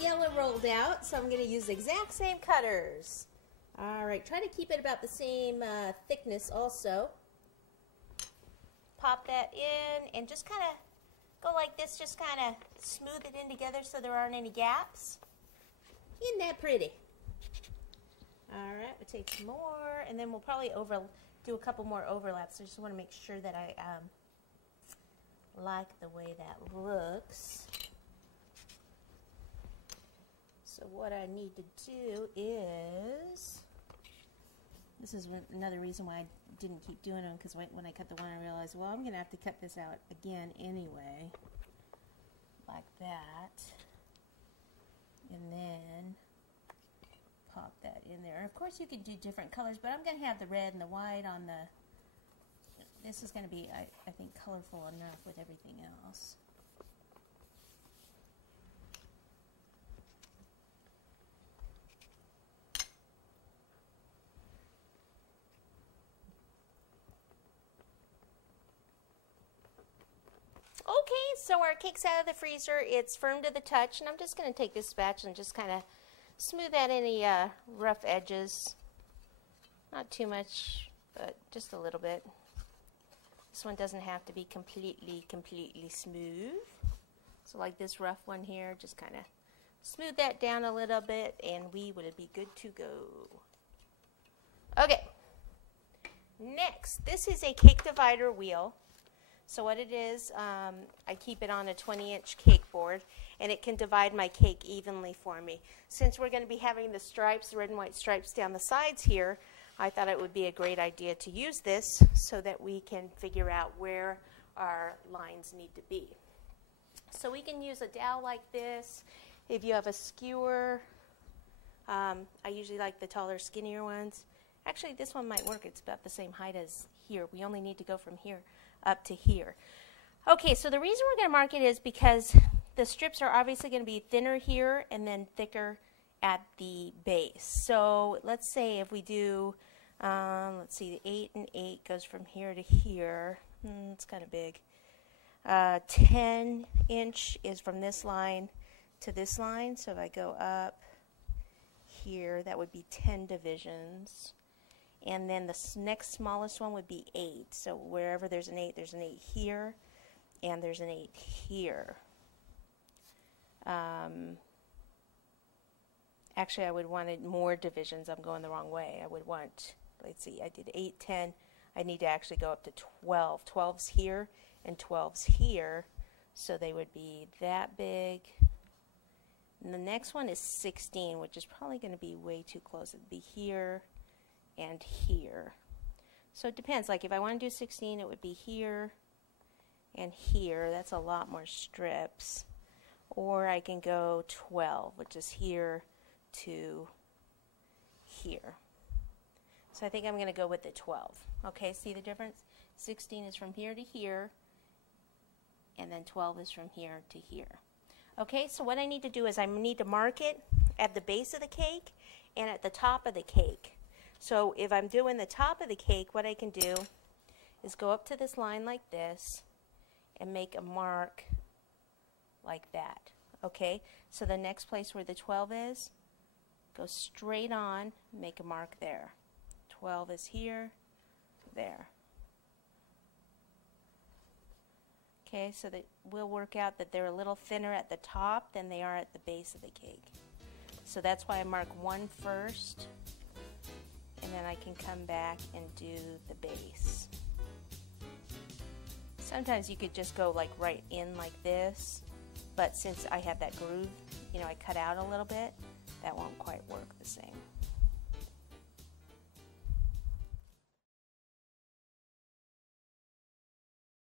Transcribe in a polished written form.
yellow rolled out, so I'm going to use the exact same cutters. Alright, try to keep it about the same thickness also. Pop that in and just kind of go like this, just kind of smooth it in together so there aren't any gaps. Isn't that pretty? Alright, we'll take some more and then we'll probably do a couple more overlaps. I just want to make sure that I like the way that looks. So what I need to do is, this is another reason why I didn't keep doing them, because when I cut the one I realized, well, I'm going to have to cut this out again anyway, like that, and then pop that in there. Of course you could do different colors, but I'm going to have the red and the white on this is going to be, I think, colorful enough with everything else. Okay, so our cake's out of the freezer. It's firm to the touch, and I'm just going to take this spatula and just kind of smooth out any rough edges. Not too much, but just a little bit. This one doesn't have to be completely smooth. So like this rough one here, just kind of smooth that down a little bit, and we will be good to go. Okay, next, this is a cake divider wheel. So what it is, I keep it on a 20-inch cake board, and it can divide my cake evenly for me. Since we're going to be having the stripes, the red and white stripes down the sides here, I thought it would be a great idea to use this so that we can figure out where our lines need to be. So we can use a dowel like this. If you have a skewer, I usually like the taller, skinnier ones. Actually, this one might work. It's about the same height as here. We only need to go from here up to here. Okay, so the reason we're going to mark it is because the strips are obviously going to be thinner here and then thicker at the base. So let's say if we do, let's see, the 8 and 8 goes from here to here. It's kind of big. 10 inch is from this line to this line. So if I go up here, that would be 10 divisions. And then the next smallest one would be 8. So wherever there's an 8 here, and there's an 8 here. Actually, I would want more divisions. I'm going the wrong way. I would want, let's see, I did 8, 10. I need to actually go up to 12. 12's here, and 12's here. So they would be that big. And the next one is 16, which is probably going to be way too close. It'd be here and here. So it depends. Like if I want to do 16, it would be here and here. That's a lot more strips. Or I can go 12, which is here to here. So I think I'm going to go with the 12. Okay, see the difference? 16 is from here to here, and then 12 is from here to here. Okay, so what I need to do is I need to mark it at the base of the cake and at the top of the cake. So if I'm doing the top of the cake, what I can do is go up to this line like this and make a mark like that. Okay, so the next place where the 12 is, go straight on, make a mark there. 12 is here, there. Okay, so that we'll work out that they're a little thinner at the top than they are at the base of the cake. So that's why I mark one first, and then I can come back and do the base. Sometimes you could just go like right in like this, but since I have that groove, you know, I cut out a little bit, that won't quite work the same.